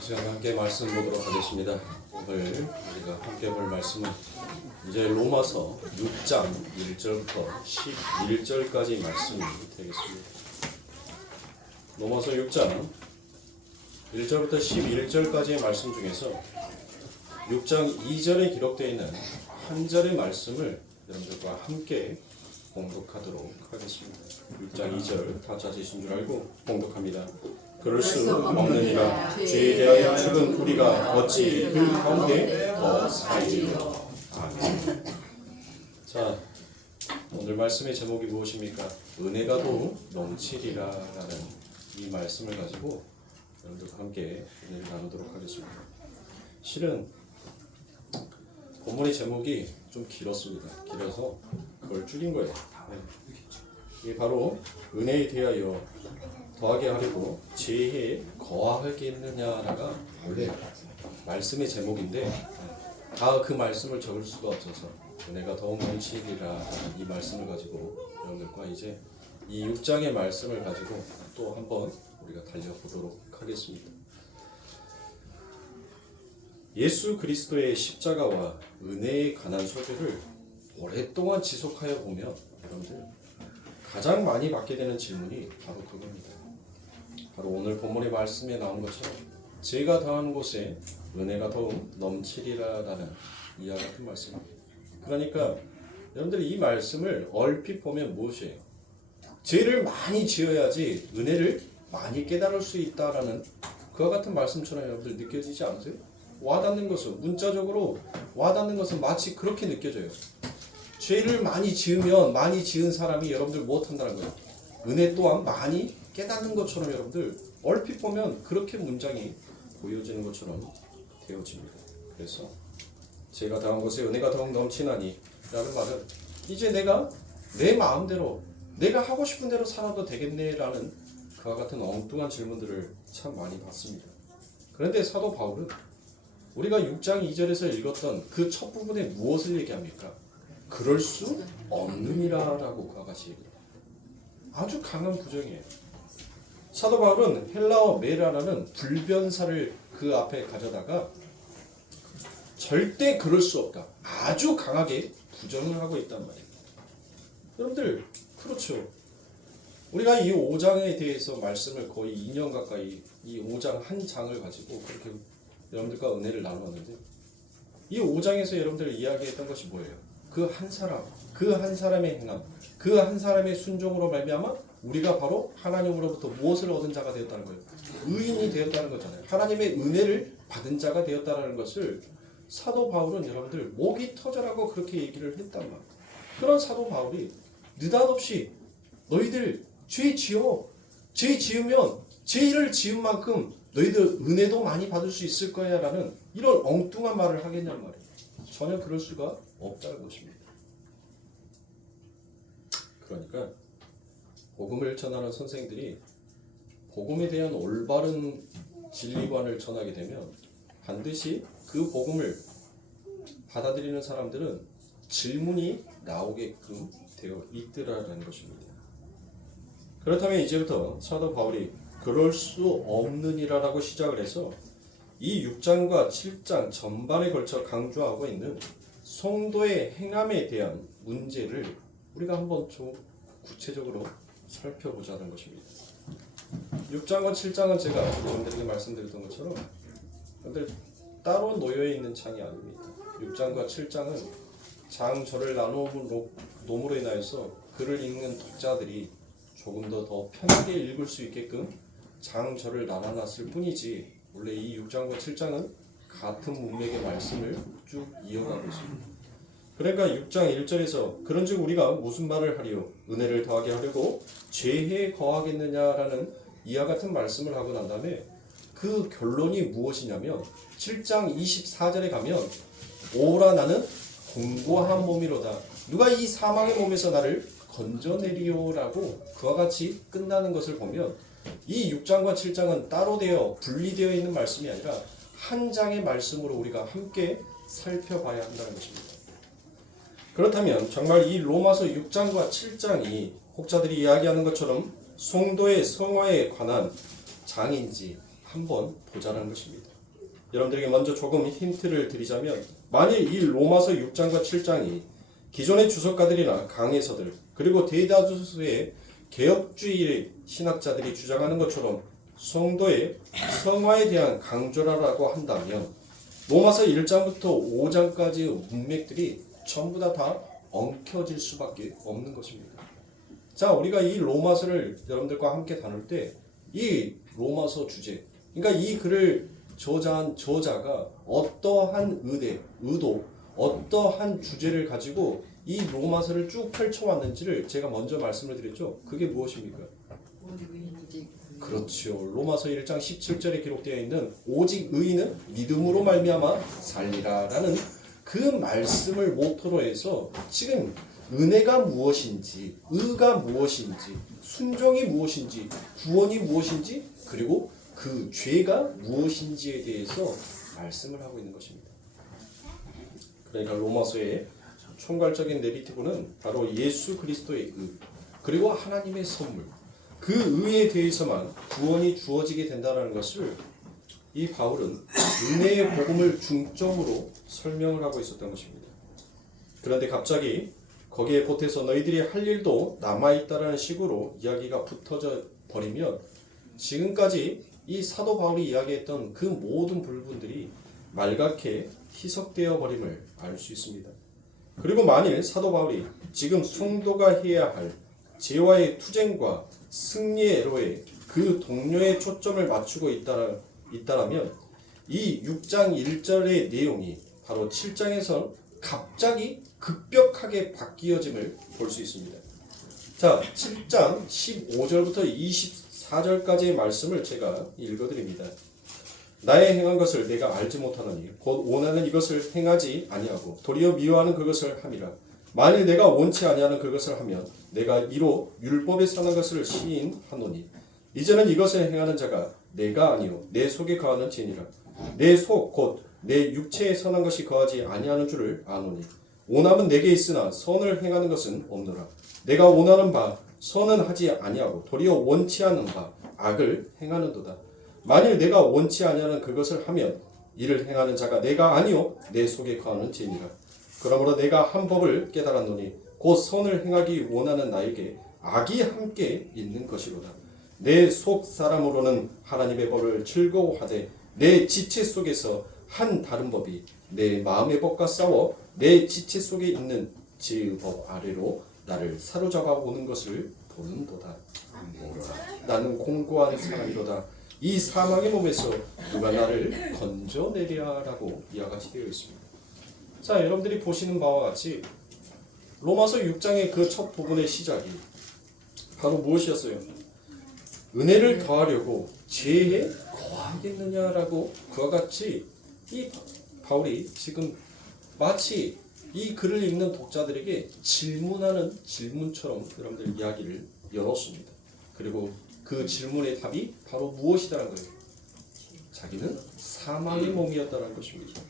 이 시간 함께 말씀 보도록 하겠습니다. 오늘 우리가 함께 볼 말씀은 이제 로마서 6장 1절부터 11절까지 말씀이 되겠습니다. 로마서 6장 1절부터 11절까지의 말씀 중에서 6장 2절에 기록되어 있는 한 절의 말씀을 여러분들과 함께 봉독하도록 하겠습니다. 6장 2절 다 찾으신 줄 알고 봉독합니다. 그럴 수 없느니라. 죄에 대하여 죽은 우리가 어찌 그 가운데 더 살리리요. 아멘. 자, 오늘 말씀의 제목이 무엇입니까? 은혜가 더욱 넘치리라라는 이 말씀을 가지고 여러분들과 함께 은혜를 나누도록 하겠습니다. 실은 본문의 제목이 좀 길었습니다. 길어서 그걸 줄인 거예요. 네. 이게 바로 은혜에 대하여 더하게 하려고 죄에 거하겠느냐라가 원래 말씀의 제목인데 다 그 말씀을 적을 수가 없어서 은혜가 더욱 넘치리라 이 말씀을 가지고 여러분들과 이제 이 6장의 말씀을 가지고 또 한번 우리가 달려보도록 하겠습니다. 예수 그리스도의 십자가와 은혜에 관한 소개를 오랫동안 지속하여 보면 여러분들 가장 많이 받게 되는 질문이 바로 그겁니다. 바로 오늘 본문의 말씀에 나온 것처럼 죄가 당하는 곳에 은혜가 더욱 넘치리라라는 이와 같은 말씀입니다. 그러니까 여러분들이 이 말씀을 얼핏 보면 무엇이에요? 죄를 많이 지어야지 은혜를 많이 깨달을 수 있다라는 그와 같은 말씀처럼 여러분들 느껴지지 않으세요? 와닿는 것은 문자적으로 와닿는 것은 마치 그렇게 느껴져요. 죄를 많이 지으면 많이 지은 사람이 여러분들 무엇한다는 거예요? 은혜 또한 많이 깨닫는 것처럼 여러분들 얼핏 보면 그렇게 문장이 보여지는 것처럼 되어집니다. 그래서 제가 당한 것에 은혜가 더욱 넘치나니 라는 말은 이제 내가 내 마음대로 내가 하고 싶은 대로 살아도 되겠네 라는 그와 같은 엉뚱한 질문들을 참 많이 받습니다. 그런데 사도 바울은 우리가 6장 2절에서 읽었던 그 첫 부분에 무엇을 얘기합니까? 그럴 수 없느니라 라고 그와 같이 얘기합니다. 아주 강한 부정이에요. 사도 바울은 헬라어 메라라는 불변사를 그 앞에 가져다가 절대 그럴 수 없다. 아주 강하게 부정을 하고 있단 말이에요. 여러분들 그렇죠. 우리가 이 5장에 대해서 말씀을 거의 2년 가까이 이 5장 한 장을 가지고 그렇게 여러분들과 은혜를 나누었는데 이 5장에서 여러분들 이야기했던 것이 뭐예요? 그 한 사람, 그 한 사람의 행함, 그 한 사람의 순종으로 말미암아 우리가 바로 하나님으로부터 무엇을 얻은 자가 되었다는 거예요? 의인이 되었다는 거잖아요. 하나님의 은혜를 받은 자가 되었다는 것을 사도 바울은 여러분들 목이 터져라고 그렇게 얘기를 했단 말이에요. 그런 사도 바울이 느닷없이 너희들 죄 지어, 죄 지으면 죄를 지은 만큼 너희들 은혜도 많이 받을 수 있을 거야 라는 이런 엉뚱한 말을 하겠냔 말이에요. 전혀 그럴 수가 없다는 것입니다. 그러니까 복음을 전하는 선생들이 복음에 대한 올바른 진리관을 전하게 되면 반드시 그 복음을 받아들이는 사람들은 질문이 나오게끔 되어 있더라는 것입니다. 그렇다면 이제부터 사도 바울이 그럴 수 없느니라라고 시작을 해서 이 6장과 7장 전반에 걸쳐 강조하고 있는 성도의 행함에 대한 문제를 우리가 한번 좀 구체적으로 살펴보자는 것입니다. 6장과 7장은 제가 여러분들에게 말씀드렸던 것처럼 따로 놓여 있는 장이 아닙니다. 6장과 7장은 장절을 나눔으로 인하여서 글을 읽는 독자들이 조금 더 편하게 읽을 수 있게끔 장절을 나눠놨을 뿐이지 원래 이 6장과 7장은 같은 문맥의 말씀을 쭉 이어가고 있습니다. 그러니까 6장 1절에서 그런즉 우리가 무슨 말을 하리요? 은혜를 더하게 하려고 죄에 거하겠느냐라는 이와 같은 말씀을 하고 난 다음에 그 결론이 무엇이냐면 7장 24절에 가면 오라 나는 공고한 몸이로다. 누가 이 사망의 몸에서 나를 건져내리요라고 그와 같이 끝나는 것을 보면 이 6장과 7장은 따로 되어 분리되어 있는 말씀이 아니라 한 장의 말씀으로 우리가 함께 살펴봐야 한다는 것입니다. 그렇다면 정말 이 로마서 6장과 7장이 혹자들이 이야기하는 것처럼 성도의 성화에 관한 장인지 한번 보자는 것입니다. 여러분들에게 먼저 조금 힌트를 드리자면, 만일 이 로마서 6장과 7장이 기존의 주석가들이나 강해서들 그리고 대다수의 개혁주의 신학자들이 주장하는 것처럼 성도의 성화에 대한 강조라고 한다면, 로마서 1장부터 5장까지의 문맥들이 전부 다 엉켜질 수밖에 없는 것입니다. 자, 우리가 이 로마서를 여러분들과 함께 다룰 때 이 로마서 주제, 그러니까 이 글을 저자한 저자가 어떠한 의도, 어떠한 주제를 가지고 이 로마서를 쭉 펼쳐왔는지를 제가 먼저 말씀을 드렸죠. 그게 무엇입니까? 그렇죠. 로마서 1장 17절에 기록되어 있는 오직 의인은 믿음으로 말미암아 살리라라는 그 말씀을 모토로 해서 지금 은혜가 무엇인지, 의가 무엇인지, 순종이 무엇인지, 구원이 무엇인지, 그리고 그 죄가 무엇인지에 대해서 말씀을 하고 있는 것입니다. 그러니까 로마서의 총괄적인 내비티브는 바로 예수 그리스도의 의, 그리고 하나님의 선물, 그 의에 대해서만 구원이 주어지게 된다는 것을 이 바울은 은혜의 복음을 중점으로 설명을 하고 있었던 것입니다. 그런데 갑자기 거기에 보태서 너희들이 할 일도 남아있다라는 식으로 이야기가 붙어져 버리면 지금까지 이 사도 바울이 이야기했던 그 모든 부분들이 말갛게 희석되어 버림을 알 수 있습니다. 그리고 만일 사도 바울이 지금 성도가 해야 할 죄와의 투쟁과 승리의 애로에 그 동료의 초점을 맞추고 있다라면 이 6장 1절의 내용이 바로 7장에서 갑자기 급격하게 바뀌어짐을 볼 수 있습니다. 자, 7장 15절부터 24절까지의 말씀을 제가 읽어드립니다. 나의 행한 것을 내가 알지 못하노니 곧 원하는 이것을 행하지 아니하고 도리어 미워하는 그것을 함이라. 만일 내가 원치 아니하는 그것을 하면 내가 이로 율법에 사는 것을 시인하노니 이제는 이것을 행하는 자가 내가 아니요 내 속에 거하는 죄니라. 내 속 곧 내 육체에 선한 것이 거하지 아니하는 줄을 아노니 원함은 내게 있으나 선을 행하는 것은 없노라. 내가 원하는 바 선은 하지 아니하고 도리어 원치 않는 바 악을 행하는도다. 만일 내가 원치 아니하는 그것을 하면 이를 행하는 자가 내가 아니요 내 속에 거하는 죄니라. 그러므로 내가 한 법을 깨달았노니 곧 선을 행하기 원하는 나에게 악이 함께 있는 것이로다. 내 속 사람으로는 하나님의 법을 즐거워하되 내 지체 속에서 한 다른 법이 내 마음의 법과 싸워 내 지체 속에 있는 죄의 법 아래로 나를 사로잡아 오는 것을 보는도다. 나는 공고한 사람이로다. 이 사망의 몸에서 누가 나를 건져내랴라고 이야기되어 있습니다. 자, 여러분들이 보시는 바와 같이 로마서 6장의 그 첫 부분의 시작이 바로 무엇이었어요? 은혜를 더하려고 죄에 거하겠느냐라고 그와 같이 이 바울이 지금 마치 이 글을 읽는 독자들에게 질문하는 질문처럼 여러분들 이야기를 열었습니다. 그리고 그 질문의 답이 바로 무엇이다라는 거예요? 자기는 사망의 몸이었다는 것입니다.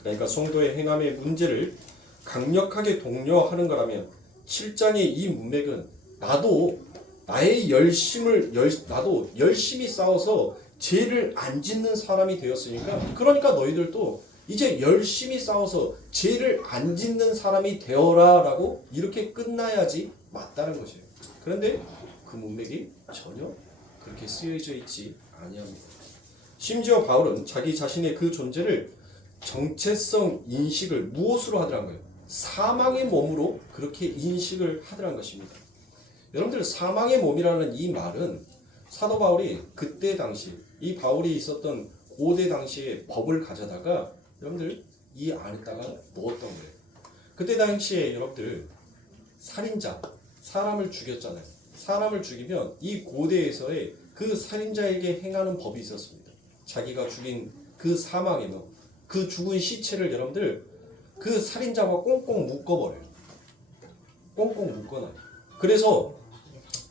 그러니까 성도의 행함의 문제를 강력하게 독려하는 거라면 7장의 이 문맥은 나도 열심히 싸워서 죄를 안 짓는 사람이 되었으니까 그러니까 너희들도 이제 열심히 싸워서 죄를 안 짓는 사람이 되어라 라고 이렇게 끝나야지 맞다는 것이에요. 그런데 그 문맥이 전혀 그렇게 쓰여져 있지 아니합니다. 심지어 바울은 자기 자신의 그 존재를 정체성 인식을 무엇으로 하더란 거예요? 사망의 몸으로 그렇게 인식을 하더란 것입니다. 여러분들 사망의 몸이라는 이 말은 사도 바울이 그때 당시 이 바울이 있었던 고대 당시의 법을 가져다가 여러분들 이 안에다가 넣었던 거예요. 그때 당시에 여러분들 살인자, 사람을 죽였잖아요. 사람을 죽이면 이 고대에서의 그 살인자에게 행하는 법이 있었습니다. 자기가 죽인 그 사망의 몸, 그 죽은 시체를 여러분들 그 살인자와 꽁꽁 묶어버려요. 꽁꽁 묶어놔요. 그래서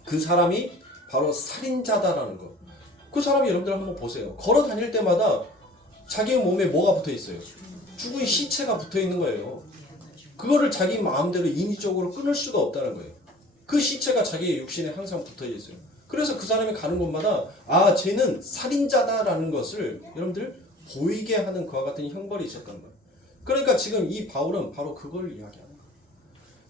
그 사람이 바로 살인자다라는 거. 그 사람이 여러분들 한번 보세요. 걸어 다닐 때마다 자기 몸에 뭐가 붙어 있어요? 죽은 시체가 붙어 있는 거예요. 그거를 자기 마음대로 인위적으로 끊을 수가 없다는 거예요. 그 시체가 자기의 육신에 항상 붙어 있어요. 그래서 그 사람이 가는 곳마다 아 쟤는 살인자다라는 것을 여러분들 보이게 하는 그와 같은 형벌이 있었던 거예요. 그러니까 지금 이 바울은 바로 그걸 이야기하는 거예요.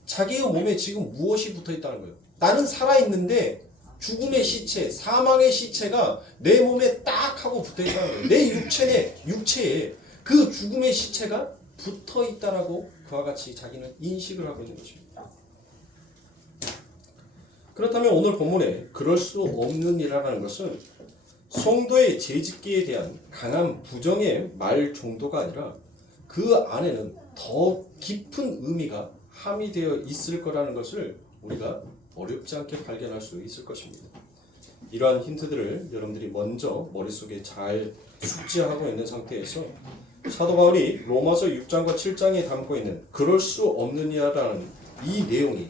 자기의 몸에 지금 무엇이 붙어 있다는 거예요. 나는 살아있는데 죽음의 시체, 사망의 시체가 내 몸에 딱 하고 붙어 있다는 거예요. 내 육체에 그 죽음의 시체가 붙어 있다라고 그와 같이 자기는 인식을 하고 있는 것입니다. 그렇다면 오늘 본문에 그럴 수 없는 이라는 것은 성도의 재짓기에 대한 강한 부정의 말 정도가 아니라 그 안에는 더 깊은 의미가 함의되어 있을 거라는 것을 우리가 어렵지 않게 발견할 수 있을 것입니다. 이러한 힌트들을 여러분들이 먼저 머릿속에 잘 숙지하고 있는 상태에서 사도 바울이 로마서 6장과 7장에 담고 있는 그럴 수 없는 이라는 이 내용이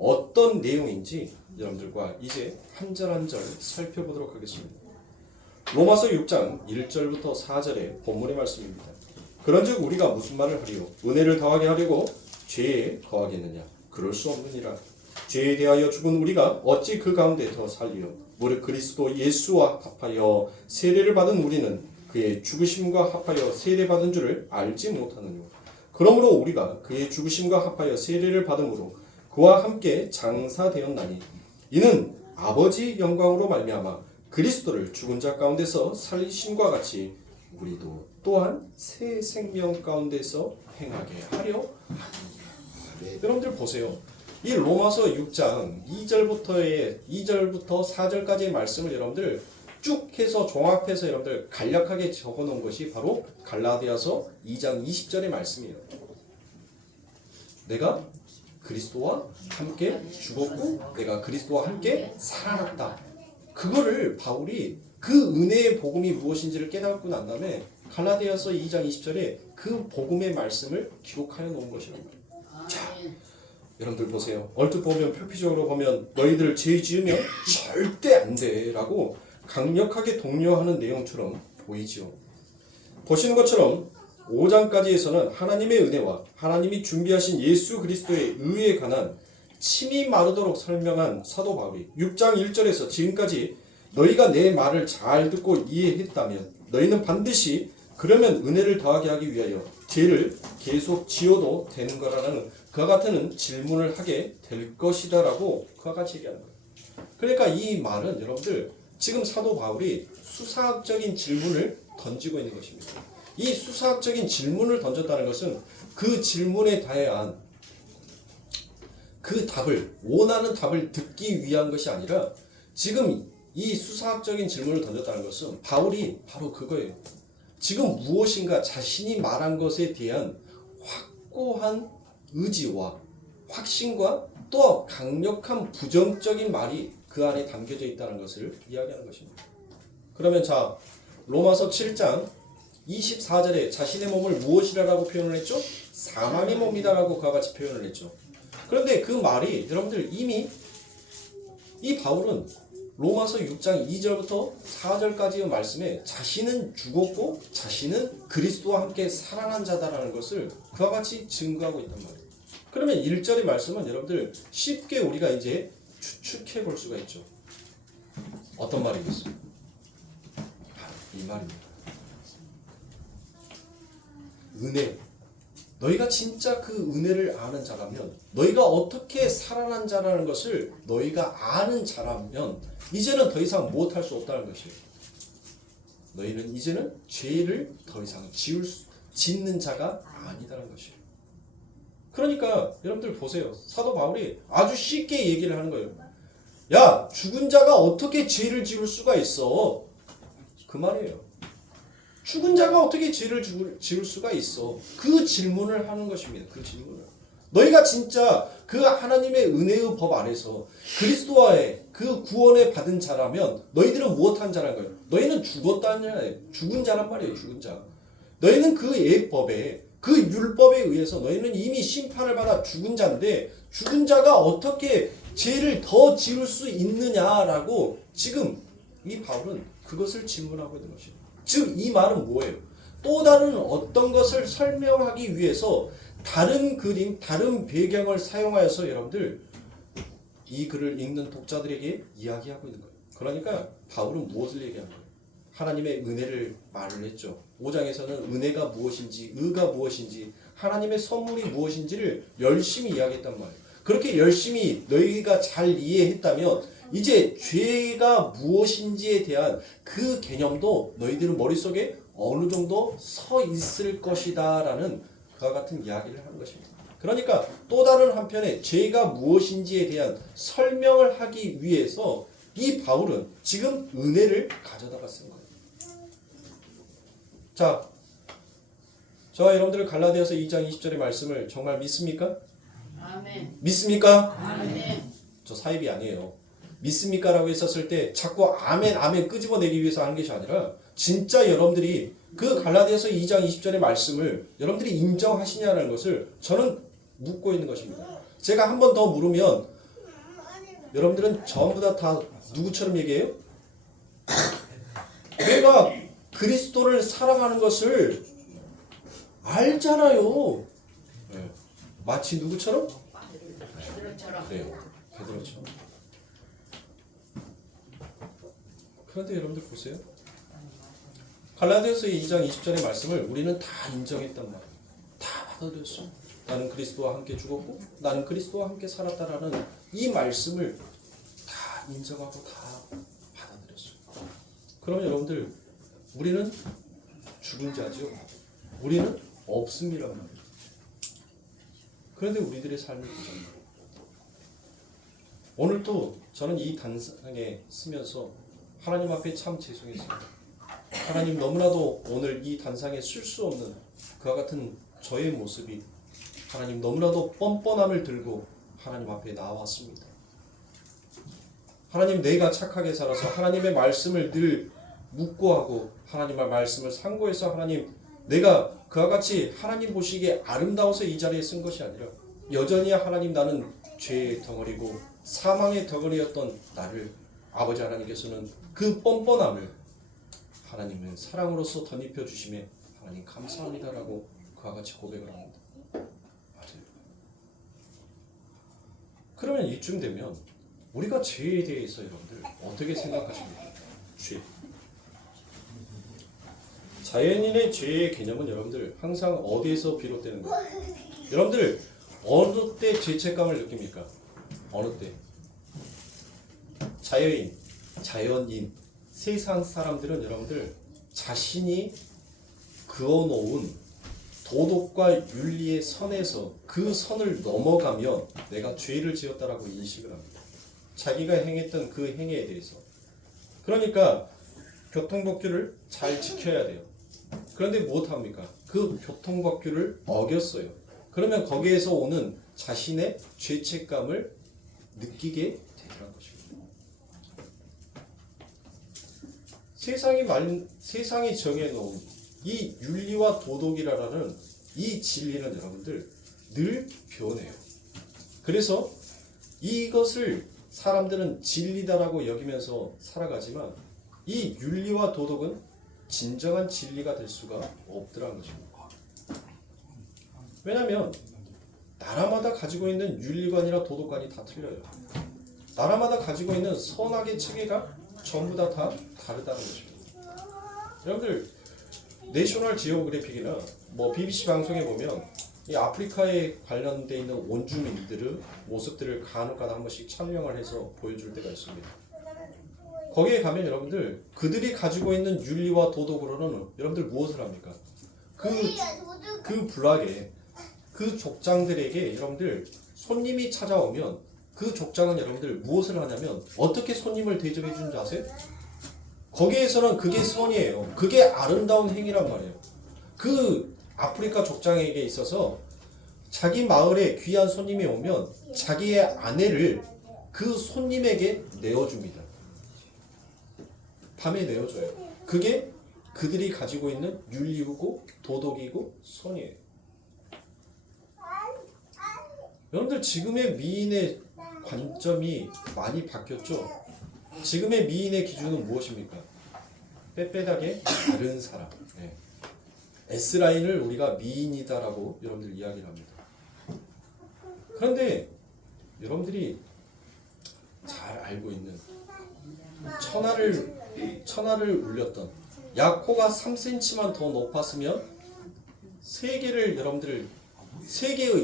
어떤 내용인지 여러분들과 이제 한 절 한 절 살펴보도록 하겠습니다. 로마서 6장 1절부터 4절의 본문의 말씀입니다. 그런즉 우리가 무슨 말을 하리요? 은혜를 더하게 하려고 죄에 거하겠느냐? 그럴 수 없느니라. 죄에 대하여 죽은 우리가 어찌 그 가운데 더 살리요? 무릇 그리스도 예수와 합하여 세례를 받은 우리는 그의 죽으심과 합하여 세례받은 줄을 알지 못하느뇨. 그러므로 우리가 그의 죽으심과 합하여 세례를 받음으로 그와 함께 장사되었나니 이는 아버지 영광으로 말미암아 그리스도를 죽은 자 가운데서 살리심과 같이 우리도 또한 새 생명 가운데서 행하게 하려 합니다. 네, 여러분들 보세요. 이 로마서 6장 2절부터 4절까지의 말씀을 여러분들 쭉 해서 종합해서 여러분들 간략하게 적어놓은 것이 바로 갈라디아서 2장 20절의 말씀이에요. 내가 그리스도와 함께 죽었고 내가 그리스도와 함께 살아났다. 그거를 바울이 그 은혜의 복음이 무엇인지를 깨닫고 난 다음에 갈라디아서 2장 20절에 그 복음의 말씀을 기록하여 놓은 것이란 말이에요. 자, 여러분들 보세요. 얼핏 보면 표피적으로 보면 너희들 죄 지으면 절대 안 돼 라고 강력하게 독려하는 내용처럼 보이지요. 보시는 것처럼 5장까지에서는 하나님의 은혜와 하나님이 준비하신 예수 그리스도의 의에 관한 침이 마르도록 설명한 사도 바울이 6장 1절에서 지금까지 너희가 내 말을 잘 듣고 이해했다면 너희는 반드시 그러면 은혜를 더하게 하기 위하여 죄를 계속 지어도 되는 거라는 그와 같은 질문을 하게 될 것이다 라고 그와 같이 얘기하는 거예요. 그러니까 이 말은 여러분들 지금 사도 바울이 수사학적인 질문을 던지고 있는 것입니다. 이 수사학적인 질문을 던졌다는 것은 그 질문에 대한 그 답을 원하는 답을 듣기 위한 것이 아니라 지금 이 수사학적인 질문을 던졌다는 것은 바울이 바로 그거예요. 지금 무엇인가 자신이 말한 것에 대한 확고한 의지와 확신과 또 강력한 부정적인 말이 그 안에 담겨져 있다는 것을 이야기하는 것입니다. 그러면 자 로마서 7장 24절에 자신의 몸을 무엇이라고 표현을 했죠? 사망의 몸이다라고 그와 같이 표현을 했죠. 그런데 그 말이 여러분들 이미 이 바울은 로마서 6장 2절부터 4절까지의 말씀에 자신은 죽었고 자신은 그리스도와 함께 살아난 자다라는 것을 그와 같이 증거하고 있단 말이에요. 그러면 1절의 말씀은 여러분들 쉽게 우리가 이제 추측해 볼 수가 있죠. 어떤 말이겠어요? 이 말입니다. 은혜. 너희가 진짜 그 은혜를 아는 자라면 너희가 어떻게 살아난 자라는 것을 너희가 아는 자라면 이제는 더 이상 못할 수 없다는 것이에요. 너희는 이제는 죄를 더 이상 짓는 자가 아니다라는 것이에요. 그러니까 여러분들 보세요. 사도 바울이 아주 쉽게 얘기를 하는 거예요. 야, 죽은 자가 어떻게 죄를 지을 수가 있어? 그 말이에요. 죽은 자가 어떻게 죄를 지을 수가 있어? 그 질문을 하는 것입니다. 그 질문을. 너희가 진짜 그 하나님의 은혜의 법 안에서 그리스도와의 그 구원에 받은 자라면 너희들은 무엇한 자란 거예요? 너희는 죽었다는 자예요. 죽은 자란 말이에요. 죽은 자. 너희는 그 예법에 그 율법에 의해서 너희는 이미 심판을 받아 죽은 자인데 죽은 자가 어떻게 죄를 더 지을 수 있느냐라고 지금 이 바울은 그것을 질문하고 있는 것입니다. 즉 이 말은 뭐예요? 또 다른 어떤 것을 설명하기 위해서 다른 그림, 다른 배경을 사용하여서 여러분들 이 글을 읽는 독자들에게 이야기하고 있는 거예요. 그러니까 바울은 무엇을 얘기한 거예요? 하나님의 은혜를 말을 했죠. 5장에서는 은혜가 무엇인지, 의가 무엇인지, 하나님의 선물이 무엇인지를 열심히 이야기했단 말이에요. 그렇게 열심히 너희가 잘 이해했다면 이제 죄가 무엇인지에 대한 그 개념도 너희들은 머릿속에 어느 정도 서 있을 것이다 라는 그와 같은 이야기를 하는 것입니다. 그러니까 또 다른 한편에 죄가 무엇인지에 대한 설명을 하기 위해서 이 바울은 지금 은혜를 가져다가 쓴 거예요. 자, 저와 여러분들 갈라디아서 2장 20절의 말씀을 정말 믿습니까? 아멘. 믿습니까? 아멘. 저 사입이 아니에요. 믿습니까? 라고 했었을 때 자꾸 아멘 아멘 끄집어내기 위해서 하는 것이 아니라 진짜 여러분들이 그 갈라디아서 2장 20절의 말씀을 여러분들이 인정하시냐는 것을 저는 묻고 있는 것입니다. 제가 한 번 더 물으면 여러분들은 전부 다 누구처럼 얘기해요? 내가 그리스도를 사랑하는 것을 알잖아요. 네. 마치 누구처럼? 베드로처럼. 그래요. 베드로처럼. 그런데 여러분들 보세요. 갈라디아서 2장 20절의 말씀을 우리는 다 인정했단 말이에요. 다 받아들였어. 나는 그리스도와 함께 죽었고 나는 그리스도와 함께 살았다라는 이 말씀을 다 인정하고 다 받아들였어요. 그러면 여러분들 우리는 죽은 자죠. 우리는 없음이란 말이에요. 그런데 우리들의 삶을 보잖아요. 오늘도 저는 이 단상에 쓰면서 하나님 앞에 참 죄송했습니다. 하나님 너무나도 오늘 이 단상에 쓸 수 없는 그와 같은 저의 모습이 하나님 너무나도 뻔뻔함을 들고 하나님 앞에 나왔습니다. 하나님 내가 착하게 살아서 하나님의 말씀을 늘 묵고하고 하나님의 말씀을 상고해서 하나님 내가 그와 같이 하나님 보시기에 아름다워서 이 자리에 쓴 것이 아니라 여전히 하나님 나는 죄의 덩어리고 사망의 덩어리였던 나를 아버지 하나님께서는 그 뻔뻔함을 하나님은 사랑으로서 덧입혀 주심에 하나님 감사합니다라고 그와 같이 고백을 합니다. 맞아요. 그러면 이쯤 되면 우리가 죄에 대해서 여러분들 어떻게 생각하십니까? 죄. 자연인의 죄의 개념은 여러분들 항상 어디에서 비롯되는 거예요? 여러분들 어느 때 죄책감을 느낍니까? 어느 때? 자연인, 세상 사람들은 여러분들 자신이 그어놓은 도덕과 윤리의 선에서 그 선을 넘어가면 내가 죄를 지었다라고 인식을 합니다. 자기가 행했던 그 행위에 대해서. 그러니까 교통법규를 잘 지켜야 돼요. 그런데 무엇합니까? 그 교통법규를 어겼어요. 그러면 거기에서 오는 자신의 죄책감을 느끼게 되더란 것입니다. 세상이 정해놓은 이 윤리와 도덕이라는 이 진리는 여러분들 늘 변해요. 그래서 이것을 사람들은 진리다라고 여기면서 살아가지만 이 윤리와 도덕은 진정한 진리가 될 수가 없더라는 것입니다. 왜냐하면 나라마다 가지고 있는 윤리관이나 도덕관이 다 틀려요. 나라마다 가지고 있는 선악의 체계가 전부 다 다르다는 것입니다. 여러분들 내셔널 지오그래픽이나 BBC 방송에 보면 이 아프리카에 관련돼 있는 원주민들의 모습들을 간혹가다 한 번씩 촬영을 해서 보여줄 때가 있습니다. 거기에 가면 여러분들 그들이 가지고 있는 윤리와 도덕으로는 여러분들 무엇을 합니까? 그 부락에 그 족장들에게 여러분들 손님이 찾아오면 그 족장은 여러분들 무엇을 하냐면 어떻게 손님을 대접해 주는지 아세요? 거기에서는 그게 선이에요. 그게 아름다운 행위란 말이에요. 그 아프리카 족장에게 있어서 자기 마을에 귀한 손님이 오면 자기의 아내를 그 손님에게 내어줍니다. 밤에 내어줘요. 그게 그들이 가지고 있는 윤리고 도덕이고 선이에요. 여러분들 지금의 미인의 관점이 많이 바뀌었죠? 지금의 미인의 기준은 무엇입니까? 빼빼하게 다른 사람. 네. S라인을 우리가 미인이다라고 여러분들 이야기를 합니다. 그런데 여러분들이 잘 알고 있는 천하를 울렸던 야코가 3cm만 더 높았으면 세계의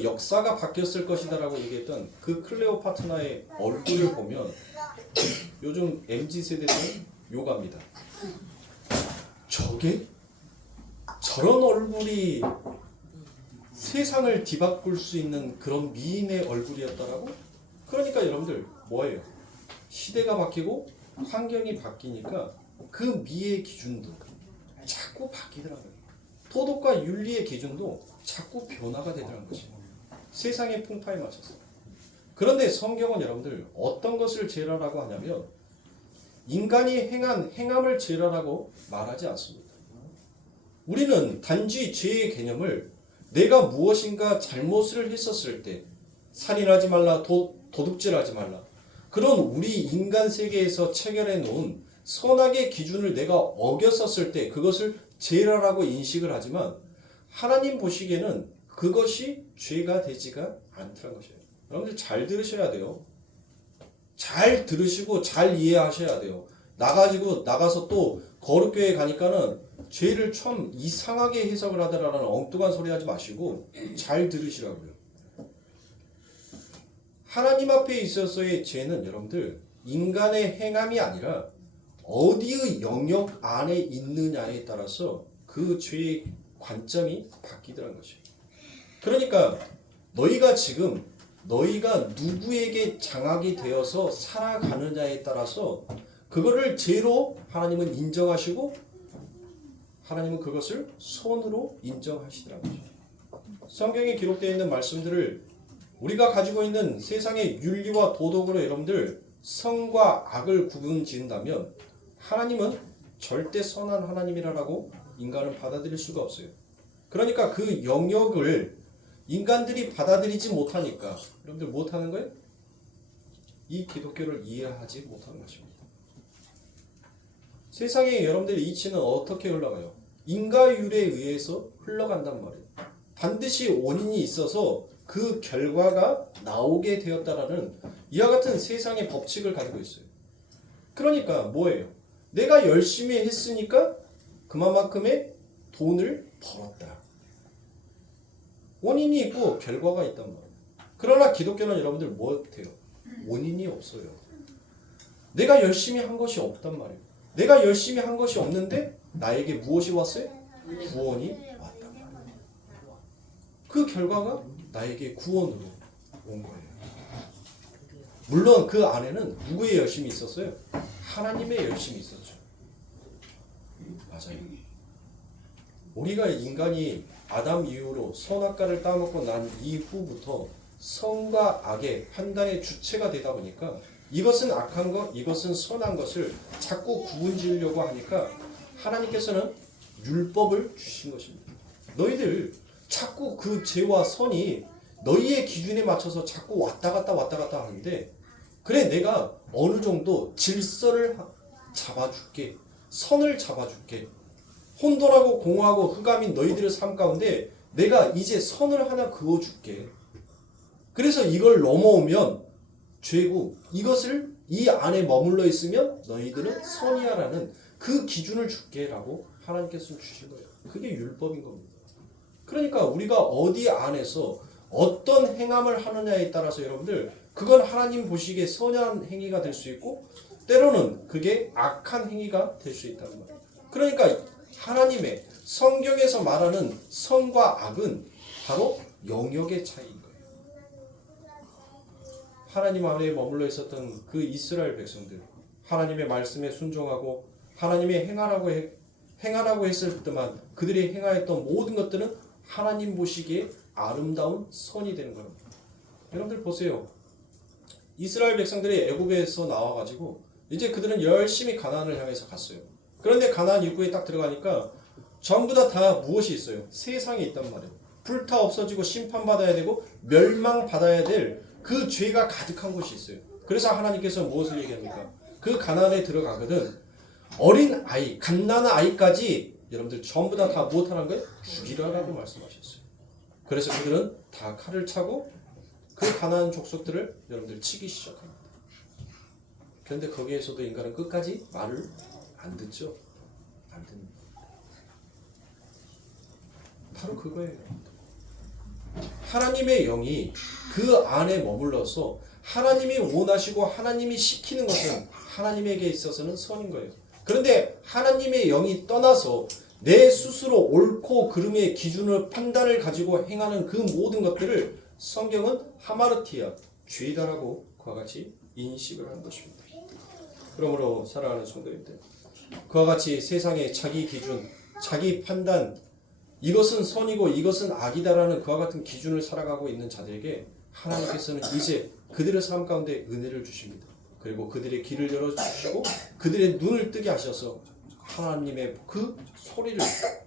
역사가 바뀌었을 것이다라고 얘기했던 그 클레오파트라의 얼굴을 보면 요즘 MZ세대들은 욕합니다. 저런 얼굴이 세상을 뒤바꿀 수 있는 그런 미인의 얼굴이었다라고? 그러니까 여러분들 뭐예요? 시대가 바뀌고 환경이 바뀌니까 그 미의 기준도 자꾸 바뀌더라고요. 도덕과 윤리의 기준도 자꾸 변화가 되더라는 것이에요. 세상의 풍파에 맞춰서. 그런데 성경은 여러분들 어떤 것을 죄라라고 하냐면 인간이 행한 행함을 죄라라고 말하지 않습니다. 우리는 단지 죄의 개념을 내가 무엇인가 잘못을 했었을 때 살인하지 말라, 도둑질하지 말라 그런 우리 인간 세계에서 체결해 놓은 선악의 기준을 내가 어겼었을 때 그것을 죄라라고 인식을 하지만 하나님 보시기에는 그것이 죄가 되지가 않더라는 것이에요. 여러분들 잘 들으셔야 돼요. 잘 들으시고 잘 이해하셔야 돼요. 나가서 또 거룩교회 가니까는 죄를 참 이상하게 해석을 하더라라는 엉뚱한 소리 하지 마시고 잘 들으시라고요. 하나님 앞에 있어서의 죄는 여러분들 인간의 행함이 아니라 어디의 영역 안에 있느냐에 따라서 그 죄의 관점이 바뀌더라는 것이에요. 그러니까 너희가 누구에게 장악이 되어서 살아가느냐에 따라서 그거를 죄로 하나님은 인정하시고 하나님은 그것을 선으로 인정하시더라고요. 성경에 기록되어 있는 말씀들을 우리가 가지고 있는 세상의 윤리와 도덕으로 여러분들 선과 악을 구분 지은다면 하나님은 절대 선한 하나님이라고 인간은 받아들일 수가 없어요. 그러니까 그 영역을 인간들이 받아들이지 못하니까 여러분들 못하는 거예요? 이 기독교를 이해하지 못하는 것입니다. 세상에 여러분들의 이치는 어떻게 흘러가요? 인과율에 의해서 흘러간단 말이에요. 반드시 원인이 있어서 그 결과가 나오게 되었다라는 이와 같은 세상의 법칙을 가지고 있어요. 그러니까 뭐예요? 내가 열심히 했으니까 그만큼의 돈을 벌었다. 원인이 있고 결과가 있단 말이에요. 그러나 기독교는 여러분들 뭐 같아요? 원인이 없어요. 내가 열심히 한 것이 없단 말이에요. 내가 열심히 한 것이 없는데 나에게 무엇이 왔어요? 구원이 왔단 말이에요. 그 결과가 나에게 구원으로 온 거예요. 물론 그 안에는 누구의 열심이 있었어요? 하나님의 열심이 있었죠. 맞아요. 우리가 인간이 아담 이후로 선악과를 따먹고 난 이후부터 선과 악의 판단의 주체가 되다 보니까 이것은 악한 것, 이것은 선한 것을 자꾸 구분지으려고 하니까 하나님께서는 율법을 주신 것입니다. 너희들 자꾸 그 죄와 선이 너희의 기준에 맞춰서 자꾸 왔다 갔다 하는데 그래 내가 어느 정도 질서를 잡아줄게. 선을 잡아줄게. 혼돈하고 공허하고 흑암인 너희들의 삶 가운데 내가 이제 선을 하나 그어줄게. 그래서 이걸 넘어오면 죄고 이것을 이 안에 머물러 있으면 너희들은 선이야라는 그 기준을 줄게 라고 하나님께서 주신 거예요. 그게 율법인 겁니다. 그러니까 우리가 어디 안에서 어떤 행함을 하느냐에 따라서 여러분들 그건 하나님 보시기에 선한 행위가 될 수 있고 때로는 그게 악한 행위가 될 수 있다는 거예요. 그러니까 하나님의 성경에서 말하는 선과 악은 바로 영역의 차이인 거예요. 하나님 안에 머물러 있었던 그 이스라엘 백성들 하나님의 말씀에 순종하고 하나님의 행하라고 했을 때만 그들이 행하였던 모든 것들은 하나님 보시기에 아름다운 선이 되는 겁니다. 여러분들 보세요. 이스라엘 백성들이 애굽에서 나와가지고 이제 그들은 열심히 가나안을 향해서 갔어요. 그런데 가나안 입구에 딱 들어가니까 전부 다 무엇이 있어요? 세상에 있단 말이에요. 불타 없어지고 심판받아야 되고 멸망받아야 될 그 죄가 가득한 곳이 있어요. 그래서 하나님께서 무엇을 얘기합니까? 그 가나안에 들어가거든 어린 아이, 갓난 아이까지 여러분들 전부 다 무엇하라는 거예요? 죽이라라고 말씀하셨어요. 그래서 그들은 다 칼을 차고 그 가나안 족속들을 여러분들 치기 시작합니다. 그런데 거기에서도 인간은 끝까지 말을 안 듣죠. 안 듣는. 바로 그거예요. 하나님의 영이 그 안에 머물러서 하나님이 원하시고 하나님이 시키는 것은 하나님에게 있어서는 선인 거예요. 그런데 하나님의 영이 떠나서 내 스스로 옳고 그름의 기준을 판단을 가지고 행하는 그 모든 것들을 성경은 하마르티아, 죄다라고 그와 같이 인식을 하는 것입니다. 그러므로 사랑하는 성도님들, 그와 같이 세상의 자기 기준, 자기 판단, 이것은 선이고 이것은 악이다라는 그와 같은 기준을 살아가고 있는 자들에게 하나님께서는 이제 그들의 삶 가운데 은혜를 주십니다. 그리고 그들의 길을 열어주시고 그들의 눈을 뜨게 하셔서 하나님의 그 소리를,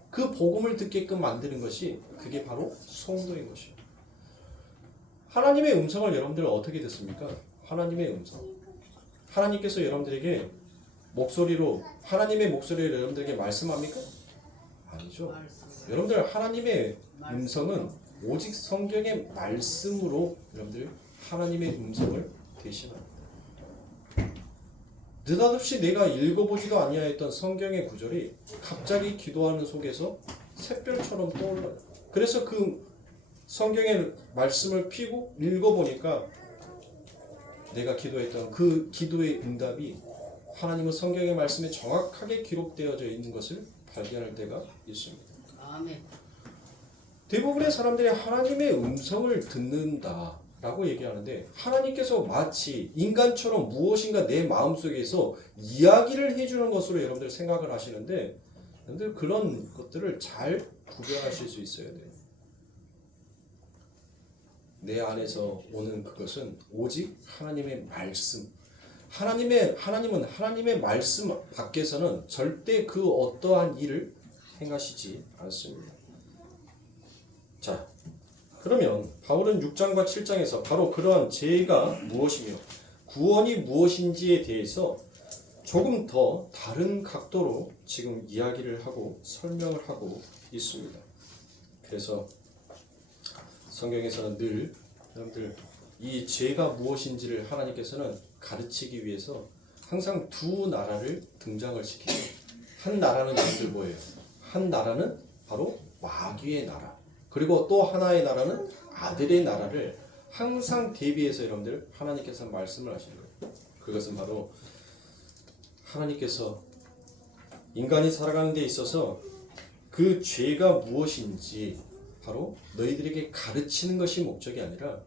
그 복음을 듣게끔 만드는 것이 그게 바로 성도인 것이에요. 하나님의 음성을 여러분들 어떻게 듣습니까? 하나님의 음성. 하나님께서 여러분들에게 목소리로, 하나님의 목소리를 여러분들에게 말씀합니까? 아니죠. 여러분들 하나님의 음성은 오직 성경의 말씀으로 여러분들 하나님의 음성을 대신합니다. 느닷없이 내가 읽어보지도 아니하였던 성경의 구절이 갑자기 기도하는 속에서 샛별처럼 떠올라요. 그래서 그 성경의 말씀을 피고 읽어보니까 내가 기도했던 그 기도의 응답이 하나님은 성경의 말씀에 정확하게 기록되어져 있는 것을 발견할 때가 있습니다. 아멘. 대부분의 사람들이 하나님의 음성을 듣는다라고 얘기하는데 하나님께서 마치 인간처럼 무엇인가 내 마음속에서 이야기를 해주는 것으로 여러분들 생각을 하시는데 여러분들 그런 것들을 잘 구별하실 수 있어야 돼요. 내 안에서 오는 그것은 오직 하나님의 말씀. 하나님은 하나님의 말씀 밖에서는 절대 그 어떠한 일을 행하시지 않습니다. 자, 그러면 바울은 6장과 7장에서 바로 그러한 죄가 무엇이며 구원이 무엇인지에 대해서 조금 더 다른 각도로 지금 이야기를 하고 설명을 하고 있습니다. 그래서 성경에서는 늘 여러분들 이 죄가 무엇인지를 하나님께서는 가르치기 위해서 항상 두 나라를 등장을 시키죠. 한 나라는 여러분들 뭐예요? 한 나라는 바로 마귀의 나라. 그리고 또 하나의 나라는 아들의 나라를 항상 대비해서 여러분들 하나님께서 말씀을 하시는 거예요. 그것은 바로 하나님께서 인간이 살아가는 데 있어서 그 죄가 무엇인지 바로 너희들에게 가르치는 것이 목적이 아니라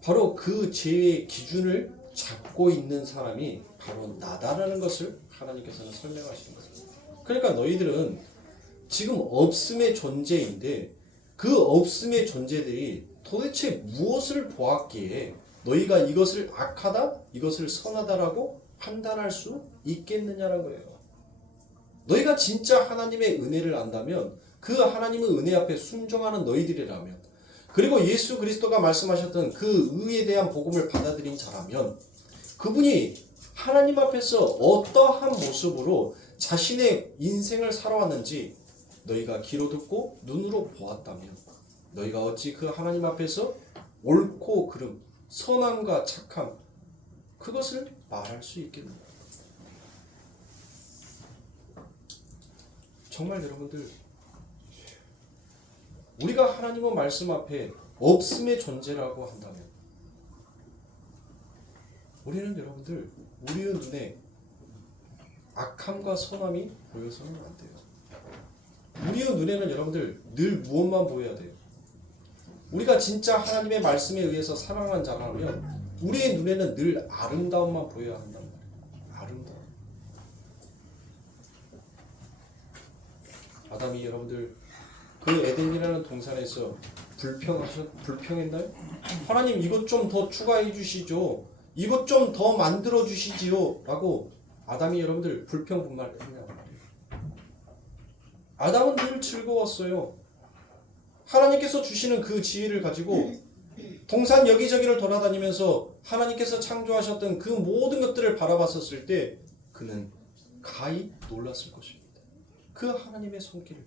바로 그 죄의 기준을 잡고 있는 사람이 바로 나다라는 것을 하나님께서는 설명하시는 거죠. 그러니까 너희들은 지금 없음의 존재인데 그 없음의 존재들이 도대체 무엇을 보았기에 너희가 이것을 악하다, 이것을 선하다라고 판단할 수 있겠느냐는 거예요. 너희가 진짜 하나님의 은혜를 안다면 그 하나님의 은혜 앞에 순종하는 너희들이라면 그리고 예수 그리스도가 말씀하셨던 그 의에 대한 복음을 받아들인 자라면 그분이 하나님 앞에서 어떠한 모습으로 자신의 인생을 살아왔는지 너희가 귀로 듣고 눈으로 보았다면 너희가 어찌 그 하나님 앞에서 옳고 그름, 선함과 착함 그것을 말할 수 있겠느냐. 정말 여러분들 우리가 하나님의 말씀 앞에 없음의 존재라고 한다면 우리는 여러분들 우리의 눈에 악함과 선함이 보여서는 안 돼요. 우리의 눈에는 여러분들 늘 무엇만 보여야 돼요? 우리가 진짜 하나님의 말씀에 의해서 사랑한 자라면 우리의 눈에는 늘 아름다움만 보여야 한단 말이에요. 아름다움. 아담이 여러분들 그 에덴이라는 동산에서 불평했나요? 하나님 이것 좀 더 추가해 주시죠. 이것 좀 더 만들어 주시지요. 라고 아담이 여러분들 불평불만했냐 말이에요. 아담은 늘 즐거웠어요. 하나님께서 주시는 그 지혜를 가지고 동산 여기저기를 돌아다니면서 하나님께서 창조하셨던 그 모든 것들을 바라봤었을 때 그는 가히 놀랐을 것입니다. 그 하나님의 손길을.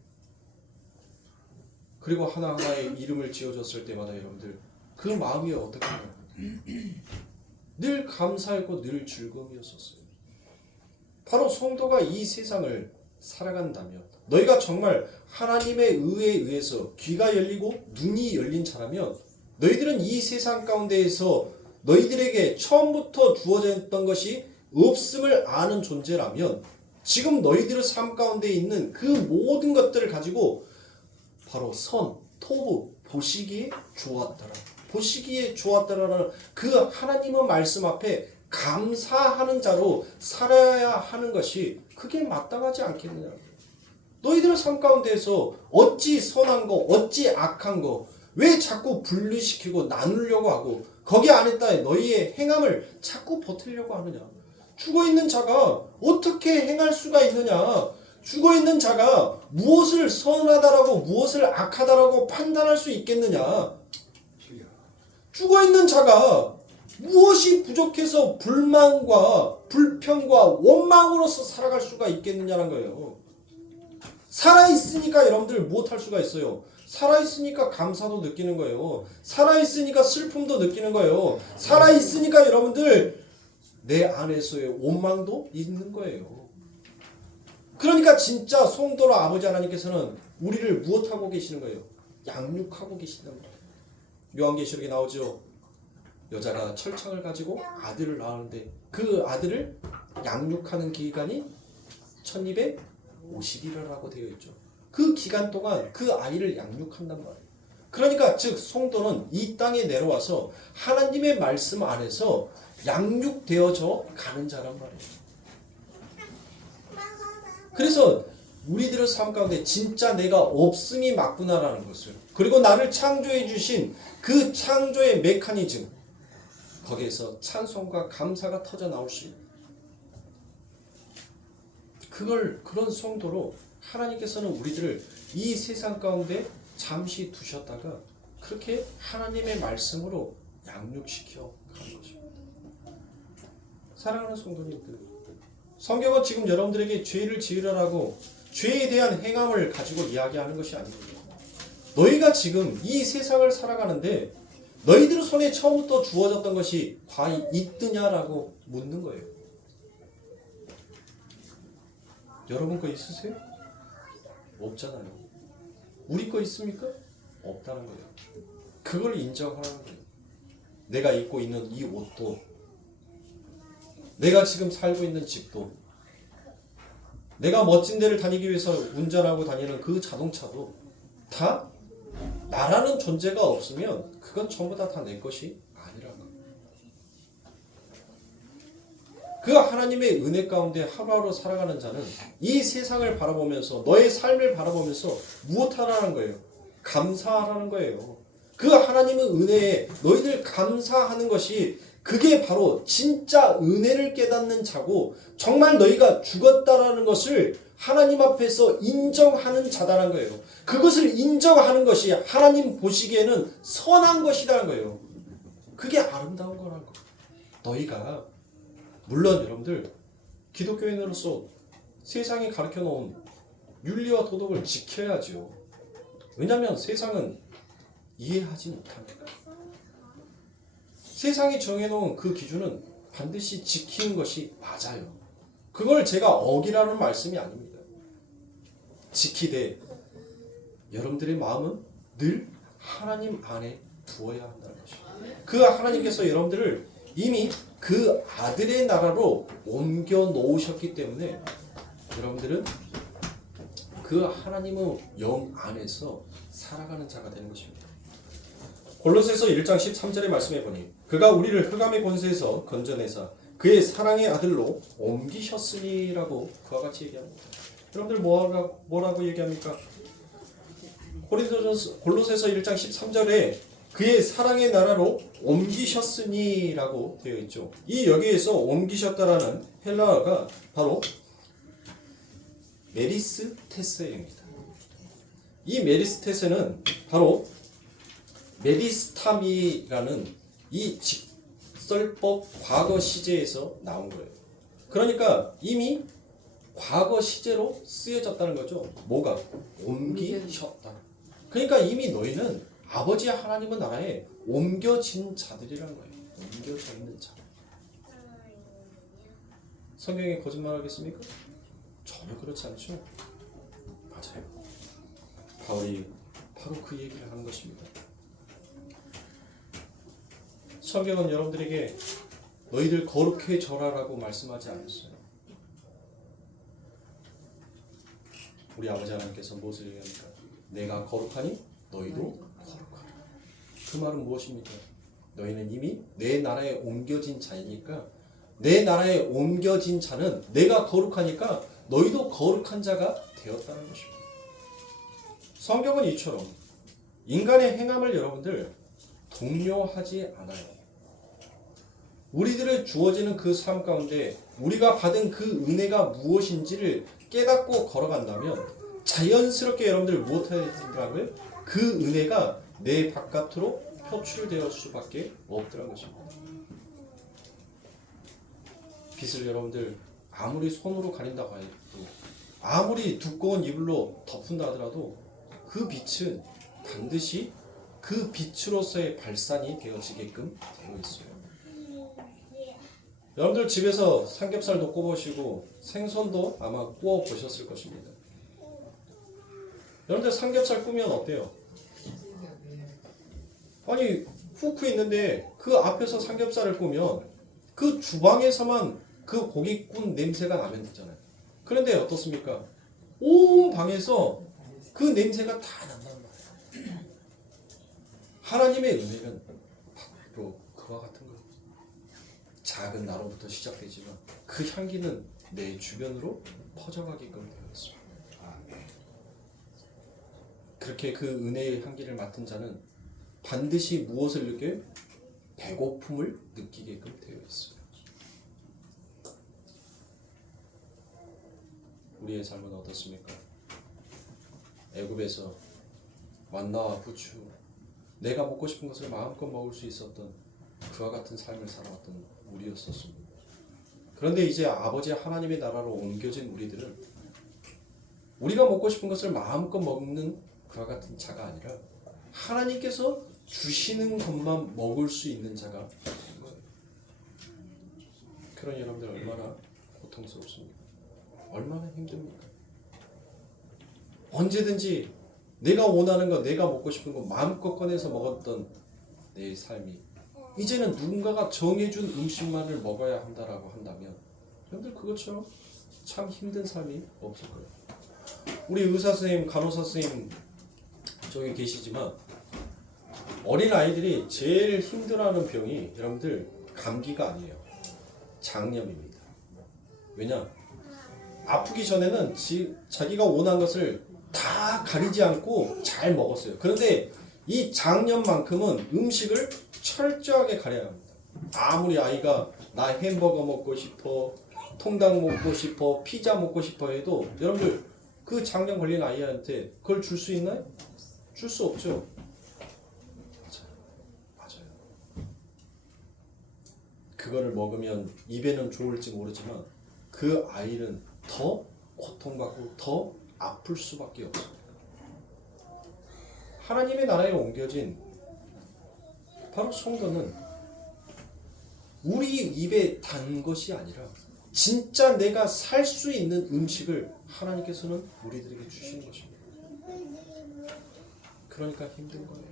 그리고 하나하나의 이름을 지어줬을 때마다 여러분들 그 마음이 어떻게 하나요? 늘 감사했고 늘 즐거움이었었어요. 바로 성도가 이 세상을 살아간다면, 너희가 정말 하나님의 의에 의해서 귀가 열리고 눈이 열린 자라면, 너희들은 이 세상 가운데에서 너희들에게 처음부터 주어져 있던 것이 없음을 아는 존재라면, 지금 너희들의 삶 가운데 있는 그 모든 것들을 가지고 바로 선, 토부, 보시기에 좋았더라, 보시기에 좋았더라라는 그 하나님의 말씀 앞에 감사하는 자로 살아야 하는 것이 그게 마땅하지 않겠느냐. 너희들의 삶 가운데에서 어찌 선한 거, 어찌 악한 거, 왜 자꾸 분리시키고 나누려고 하고 거기 안에다 너희의 행함을 자꾸 버티려고 하느냐. 죽어있는 자가 어떻게 행할 수가 있느냐. 죽어있는 자가 무엇을 선하다라고 무엇을 악하다라고 판단할 수 있겠느냐. 죽어있는 자가 무엇이 부족해서 불만과 불평과 원망으로서 살아갈 수가 있겠느냐는 거예요. 살아있으니까 여러분들 무엇할 수가 있어요? 살아있으니까 감사도 느끼는 거예요. 살아있으니까 슬픔도 느끼는 거예요. 살아있으니까 여러분들 내 안에서의 원망도 있는 거예요. 그러니까 진짜 성도로 아버지 하나님께서는 우리를 무엇하고 계시는 거예요? 양육하고 계신단 말이에요. 요한계시록에 나오죠. 여자가 철창을 가지고 아들을 낳았는데 그 아들을 양육하는 기간이 1250일이라고 되어 있죠. 그 기간 동안 그 아이를 양육한단 말이에요. 그러니까 즉 성도는 이 땅에 내려와서 하나님의 말씀 안에서 양육되어져 가는 자란 말이에요. 그래서 우리들의 삶 가운데 진짜 내가 없음이 맞구나라는 것을, 그리고 나를 창조해 주신 그 창조의 메커니즘, 거기에서 찬송과 감사가 터져 나올 수 있는, 그런 성도로 하나님께서는 우리들을 이 세상 가운데 잠시 두셨다가 그렇게 하나님의 말씀으로 양육시켜 가는 것입니다. 사랑하는 성도님들, 성경은 지금 여러분들에게 죄를 지으라고 죄에 대한 행함을 가지고 이야기하는 것이 아닙니다. 너희가 지금 이 세상을 살아가는데 너희들 손에 처음부터 주어졌던 것이 과연 있느냐라고 묻는 거예요. 여러분 거 있으세요? 없잖아요. 우리 거 있습니까? 없다는 거예요. 그걸 인정하라는 거예요. 내가 입고 있는 이 옷도, 내가 지금 살고 있는 집도, 내가 멋진 데를 다니기 위해서 운전하고 다니는 그 자동차도 다 나라는 존재가 없으면 그건 전부 다 내 것이 아니라는 거예요. 그 하나님의 은혜 가운데 하루하루 살아가는 자는 이 세상을 바라보면서, 너의 삶을 바라보면서 무엇하라는 거예요? 감사하라는 거예요. 그 하나님의 은혜에 너희들 감사하는 것이, 그게 바로 진짜 은혜를 깨닫는 자고 정말 너희가 죽었다라는 것을 하나님 앞에서 인정하는 자다라는 거예요. 그것을 인정하는 것이 하나님 보시기에는 선한 것이라는 거예요. 그게 아름다운 거라는 거예요. 너희가 물론 여러분들 기독교인으로서 세상이 가르쳐 놓은 윤리와 도덕을 지켜야죠. 왜냐하면 세상은 이해하지 못합니다. 세상이 정해놓은 그 기준은 반드시 지키는 것이 맞아요. 그걸 제가 어기라는 말씀이 아닙니다. 지키되 여러분들의 마음은 늘 하나님 안에 두어야 한다는 것입니다. 그 하나님께서 여러분들을 이미 그 아들의 나라로 옮겨 놓으셨기 때문에 여러분들은 그 하나님의 영 안에서 살아가는 자가 되는 것입니다. 골로새서 1장 13절의 말씀해 보니 그가 우리를 흑암의 권세에서 건져내사 그의 사랑의 아들로 옮기셨으니라고 그와 같이 얘기합니다. 여러분들 뭐라고 얘기합니까? 골로새서 1장 13절에 그의 사랑의 나라로 옮기셨으니라고 되어 있죠. 이 여기에서 옮기셨다라는 헬라어가 바로 메리스테스입니다. 이 메리스테스는 바로 메리스타미라는 이 직설법 과거 시제에서 나온 거예요. 그러니까 이미 과거 시제로 쓰여졌다는 거죠. 뭐가? 옮기셨다. 그러니까 이미 너희는 아버지 하나님의 나라에 옮겨진 자들이란 거예요. 옮겨져 있는 자. 성경이 거짓말하겠습니까? 전혀 그렇지 않죠. 맞아요. 바울이 바로 그 얘기를 하는 것입니다. 성경은 여러분들에게 너희들 거룩해져라라고 말씀하지 않았어요. 우리 아버지 하나님께서 무엇을 얘기합니까? 내가 거룩하니 너희도 거룩하라. 그 말은 무엇입니까? 너희는 이미 내 나라에 옮겨진 자이니까, 내 나라에 옮겨진 자는 내가 거룩하니까 너희도 거룩한 자가 되었다는 것입니다. 성경은 이처럼 인간의 행함을 여러분들 동요하지 않아요. 우리들의 주어지는 그 삶 가운데 우리가 받은 그 은혜가 무엇인지를 깨닫고 걸어간다면 자연스럽게 여러분들 무엇해야 된다고요? 그 은혜가 내 바깥으로 표출될 수밖에 없더라는 것입니다. 빛을 여러분들 아무리 손으로 가린다고 해도, 아무리 두꺼운 이불로 덮은다 하더라도 그 빛은 반드시 그 빛으로서의 발산이 되어지게끔 되어 있어요. 여러분들 집에서 삼겹살도 구워보시고 생선도 아마 구워보셨을 것입니다. 여러분들 삼겹살 구우면 어때요? 아니 후크 있는데 그 앞에서 삼겹살을 구우면 그 주방에서만 그 고깃군 냄새가 나면 되잖아요. 그런데 어떻습니까? 온 방에서 그 냄새가 다 난단 말이에요. 하나님의 은혜는 바로 그와 같은 거예요. 작은 나로부터 시작되지만 그 향기는 내 주변으로 퍼져가게끔 되어 있습니다. 그렇게 그 은혜의 향기를 맡은 자는 반드시 무엇을 느껴요? 배고픔을 느끼게끔 되어 있어요. 우리의 삶은 어떻습니까? 애굽에서 만나와 부추, 내가 먹고 싶은 것을 마음껏 먹을 수 있었던 그와 같은 삶을 살아왔던 우리였었습니다. 그런데 이제 아버지 하나님의 나라로 옮겨진 우리들은 우리가 먹고 싶은 것을 마음껏 먹는 그와 같은 자가 아니라 하나님께서 주시는 것만 먹을 수 있는 자가 되는 거예요. 그런 여러분들 얼마나 고통스럽습니까? 얼마나 힘듭니까? 언제든지 내가 원하는 거, 내가 먹고 싶은 거 마음껏 꺼내서 먹었던 내 삶이 이제는 누군가가 정해준 음식만을 먹어야 한다라고 한다면 여러분들 그것처럼 참 힘든 삶이 없을 거예요. 우리 의사 선생님, 간호사 선생님 저기 계시지만 어린 아이들이 제일 힘들어하는 병이 여러분들 감기가 아니에요. 장염입니다. 왜냐? 아프기 전에는 자기가 원한 것을 다 가리지 않고 잘 먹었어요. 그런데 이 장염만큼은 음식을 철저하게 가려야 합니다. 아무리 아이가 나 햄버거 먹고 싶어, 통닭 먹고 싶어, 피자 먹고 싶어 해도 여러분들 그 장염 걸린 아이한테 그걸 줄 수 있나요? 줄 수 없죠. 맞아요. 그거를 먹으면 입에는 좋을지 모르지만 그 아이는 더 고통받고 더 아플 수밖에 없습니다. 하나님의 나라에 옮겨진 바로 성도는 우리 입에 단 것이 아니라 진짜 내가 살 수 있는 음식을 하나님께서는 우리들에게 주시는 것입니다. 그러니까 힘든 거예요.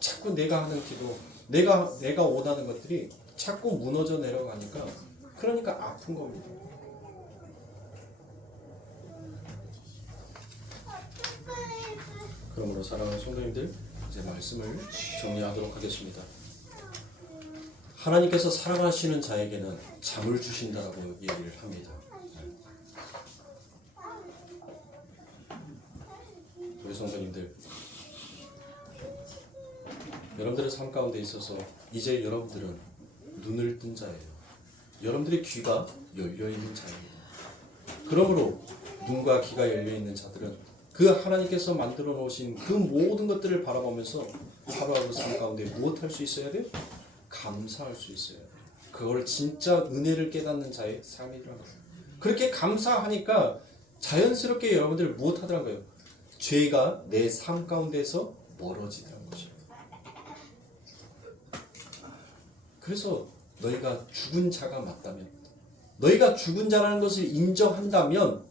자꾸 내가 하는 기도, 내가 원하는 것들이 자꾸 무너져 내려가니까 그러니까 아픈 겁니다. 그러므로 사랑하는 성도님들, 이제 말씀을 정리하도록 하겠습니다. 하나님께서 사랑하시는 자에게는 잠을 주신다라고 얘기를 합니다. 우리 성도님들, 여러분들의 삶 가운데 있어서 이제 여러분들은 눈을 뜬 자예요. 여러분들의 귀가 열려있는 자입니다. 그러므로 눈과 귀가 열려있는 자들은 그 하나님께서 만들어 놓으신 그 모든 것들을 바라보면서 하루하루 삶 가운데 무엇 할 수 있어야 돼요? 감사할 수 있어야 돼요. 그걸 진짜 은혜를 깨닫는 자의 삶이라는 거예요. 그렇게 감사하니까 자연스럽게 여러분들 무엇 하더라고요? 죄가 내 삶 가운데서 멀어지더라는 것이에요. 그래서 너희가 죽은 자가 맞다면 너희가 죽은 자라는 것을 인정한다면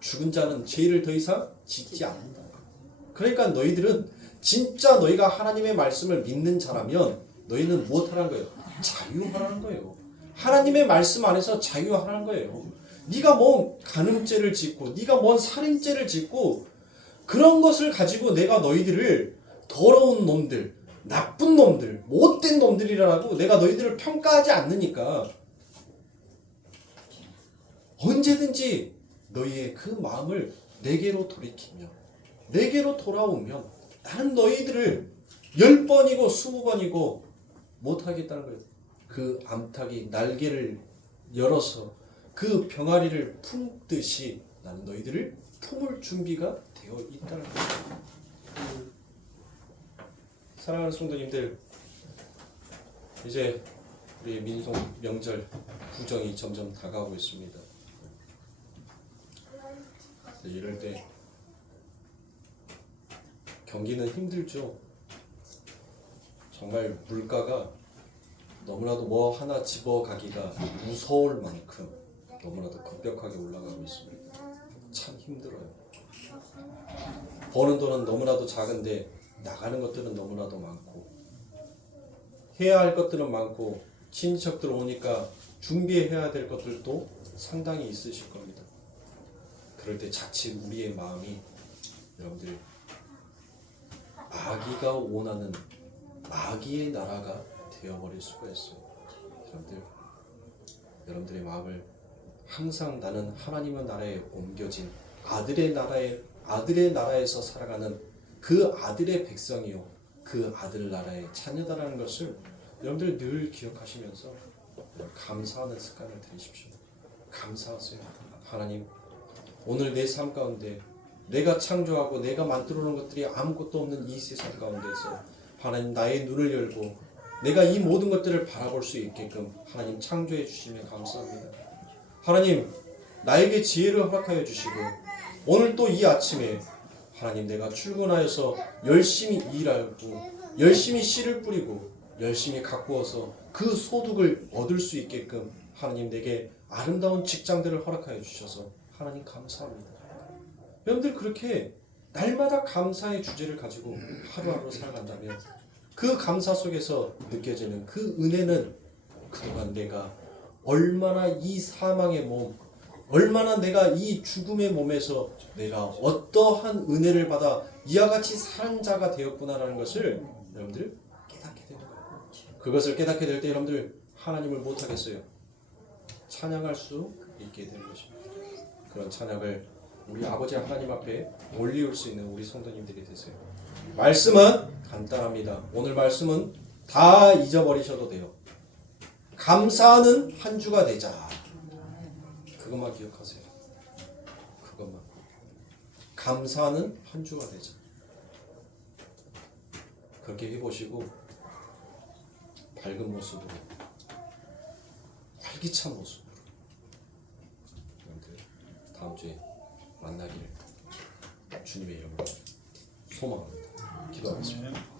죽은 자는 죄를 더 이상 짓지 않는다. 그러니까 너희들은 진짜 너희가 하나님의 말씀을 믿는 자라면 너희는 무엇하라는 거예요? 자유하라는 거예요. 하나님의 말씀 안에서 자유하라는 거예요. 네가 뭔 간음죄를 짓고 네가 뭔 살인죄를 짓고 그런 것을 가지고 내가 너희들을 더러운 놈들, 나쁜 놈들, 못된 놈들이라고 내가 너희들을 평가하지 않으니까 언제든지 너희의 그 마음을 내게로 돌이키며 내게로 돌아오면 나는 너희들을 10번이고 20번이고 못하겠다는 거예요. 그 암탉이 날개를 열어서 그 병아리를 품듯이 나는 너희들을 품을 준비가 되어 있다는 거예요. 사랑하는 성도님들, 이제 우리 민속 명절 구정이 점점 다가오고 있습니다. 이럴 때 경기는 힘들죠. 정말 물가가 너무나도 뭐 하나 집어가기가 무서울 만큼 너무나도 급격하게 올라가고 있습니다. 참 힘들어요. 버는 돈은 너무나도 작은데 나가는 것들은 너무나도 많고 해야 할 것들은 많고 친척들 오니까 준비해야 될 것들도 상당히 있으실 겁니다. 그럴 때 자칫 우리의 마음이 여러분들 마귀가 원하는 마귀의 나라가 되어버릴 수가 있어요. 여러분들의 마음을 항상 나는 하나님의 나라에 옮겨진 아들의 나라에서 살아가는 그 아들의 백성이요 그 아들 나라의 자녀다라는 것을 여러분들 늘 기억하시면서 감사하는 습관을 들이십시오. 감사하세요. 하나님, 오늘 내 삶 가운데 내가 창조하고 내가 만들어 놓은 것들이 아무것도 없는 이 세상 가운데서 하나님 나의 눈을 열고 내가 이 모든 것들을 바라볼 수 있게끔 하나님 창조해 주시면 감사합니다. 하나님, 나에게 지혜를 허락하여 주시고 오늘 또 이 아침에 하나님 내가 출근하여서 열심히 일하고 열심히 씨를 뿌리고 열심히 가꾸어서 그 소득을 얻을 수 있게끔 하나님 내게 아름다운 직장들을 허락하여 주셔서 하나님 감사합니다. 여러분들 그렇게 날마다 감사의 주제를 가지고 하루하루 살아간다면 그 감사 속에서 느껴지는 그 은혜는 그동안 내가 얼마나 이 사망의 몸, 얼마나 내가 이 죽음의 몸에서 내가 어떠한 은혜를 받아 이와 같이 사는 자가 되었구나라는 것을 여러분들 깨닫게 되는 거예요. 그것을 깨닫게 될 때 여러분들 하나님을 못하겠어요. 찬양할 수 있게 되는 것입니다. 그런 찬양을 우리 아버지 하나님 앞에 올리올 수 있는 우리 성도님들이 되세요. 말씀은 간단합니다. 오늘 말씀은 다 잊어버리셔도 돼요. 감사하는 한 주가 되자. 그것만 기억하세요. 그것만. 감사하는 한 주가 되자. 그렇게 해보시고 밝은 모습으로 활기찬 모습으로 다음 주에 만나기를 주님의 이름으로 소망합니다. 기도하겠습니다.